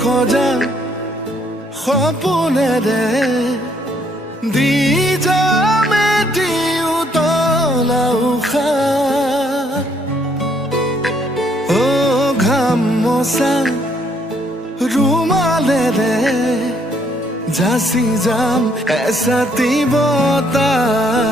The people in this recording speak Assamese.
সজা সপোনেৰে দি যাম এটি উতলা উশাহ ঘাম মোচা ৰুমালেৰে যাচি যাম এচাতি বতাহ